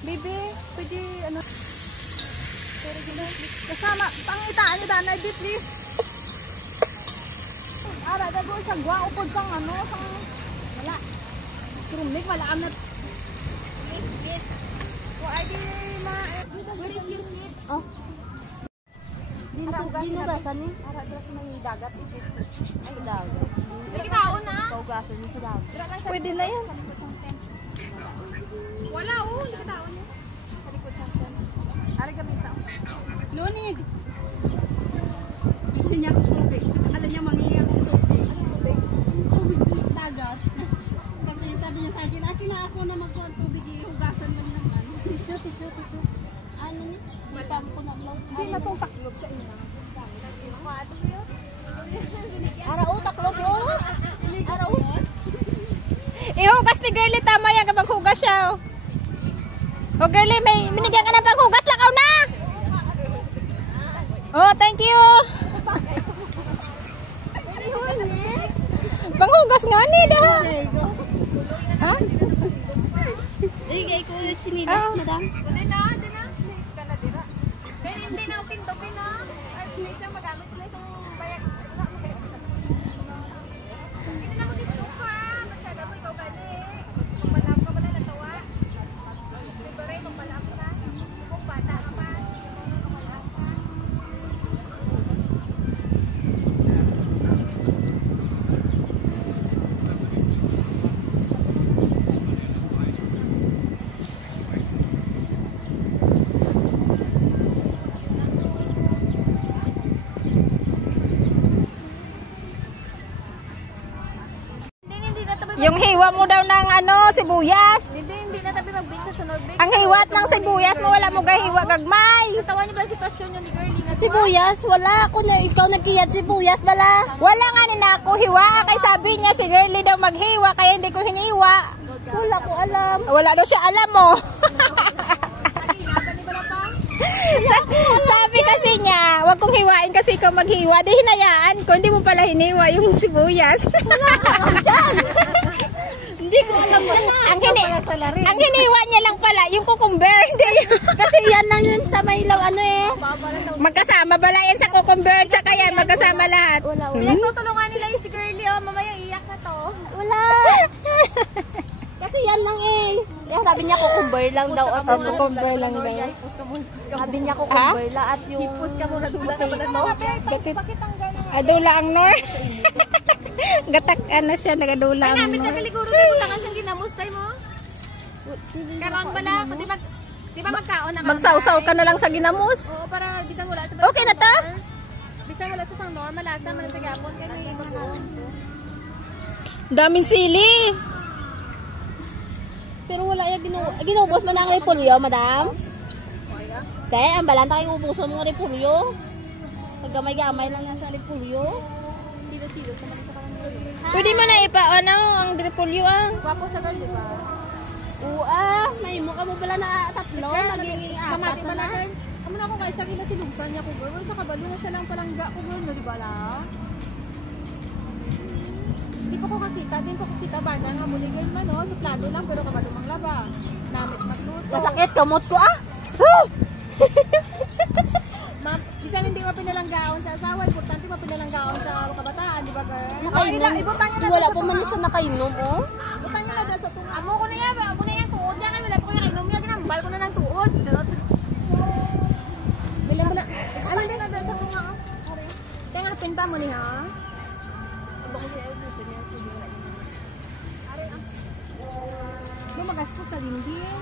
Baby, pwede ano? Kasama, pangitaan nyo daan na bit, please. Ara, dago isang gwa, upod sang ano, sang... Wala. Trumig, wala na... Yes. Why di ma... Where is your kid? Oh. Dinugasan ni? Ara, dila sa may dagat. Ay, dagat. May kitaon na. Paugasan niyo sa dagat. Pwede na yan. Wala, oh. Hindi kitaon niya. Sa likod sang tent. Ara, gamita. Lunid. Hindi niya ako tubig. Alam niya mangiyak ako tubig. Tubig dagat. Kasi sabi niya sa akin, akin na ako na magkuha tubig. Ihugasan man naman. Tisyo. Ano ni? Matamo ko na vlog. Hindi na itong taklog sa ina. Arao, taklog o. Arao. Ihugas ni girlie, tama yan kapag hugas siya. Oh girlie, may binigyan ka na panghugas, lakaw na. Oh, thank you. Panghugas nga ni dah. Ha? Igay ko yung sinilas, madam. Hindi na. Kana dira. Pero hindi na tindog na. At hindi na magamit sila itong bayag. Hindi na magtindog pa. Masyada mo ikaw gani. Kung malap ka ba na natawa? Libre, kung malap ka. Kung bata ka pa. Kung malap ka. Yung hiwa mo daw ng ano, sibuyas. Hindi na tabi mag-bake sa sunod bake. Ang hiwat ng sibuyas mo, wala mo gahiwa gagmay. Tawa niyo ba si pasyon niyo ni girlie na Sibuyas, wala. Ako na ikaw nagkiyat sibuyas, bala. Wala nga nina ako hiwa. Kay sabi niya si girlie daw maghiwa, kaya hindi ko hiniwa. Wala ko alam. Wala daw siya alam mo. Sabi kasi niya, wag kong hiwain kasi ikaw maghiwa. Di hinayaan ko, hindi mo pala hiniwa yung sibuyas. Wala ka dyan. Hindi ko alam yan. Ang hiniwa niya lang pala, yung cucumber. Hindi yung... Kasi yan lang yun sa may ilaw, ano eh. Magkasama bala yan sa cucumber, tsaka yan, magkasama lahat. Wala. Pinagtutulungan nila yung si girlie, oh. Mamaya iyak na to. Wala. Kasi yan lang eh. Sabi niya cucumber lang daw. Cucumber lang daw. Sabi niya cucumber lang at yung... Hipos ka muna dula na pala no? Bakit ang gano'n? Adula ang nor. Gatak ano siya, nagadula Ay, ang namit ka nor. kaliguro na butangan siyang ginamustay mo. Karoon bala, di ba magkaon na Magsawsaw ka na lang sa ginamos. Oo, para bisang wala sa Okay na ta? Bisang wala sa sang normal, malasa man sa gapon. Kaya may magkaon. Daming sili. Pero wala yung ginubos man ang repolyo, madam. Kaya ang balanta kayo ubuson mo repolyo. Paggamay-gamay lang yan sa repolyo. Silo-silo sa mali sa karang. Pwede mo na ipaano ang repolyo ah. Wapo sa girl, di ba? Oo may mukha mo pala na tatlo, magiging apat Pamati na pala na. girl. Amo na ako kay sa gina silugsan niya ko girl. Sa kabalo na siya lang palangga ko girl, no, di ba la? Di pa ko kakita, din ko kakita ba na nga muli girl man, no? Suplado lang pero kabalo mang laba. Namit magluto. Masakit kamot ko ah. Ma'am, bisan hindi mapinalanggaon sa asawa, importante mapinalanggaon sa kabataan, di ba girl? Nakainom. Wala pa man yung sa nakainom oh. Butang niya na sa tunga. Amo ko na yan, amo na yan tuod niya kay wala pa ko nakainom niya ginambal ko na ng tuod. Charot. Bila mo na. Ano din na sa tunga oh. Tenga pinta mo ni ha. Mo magastos ka din din.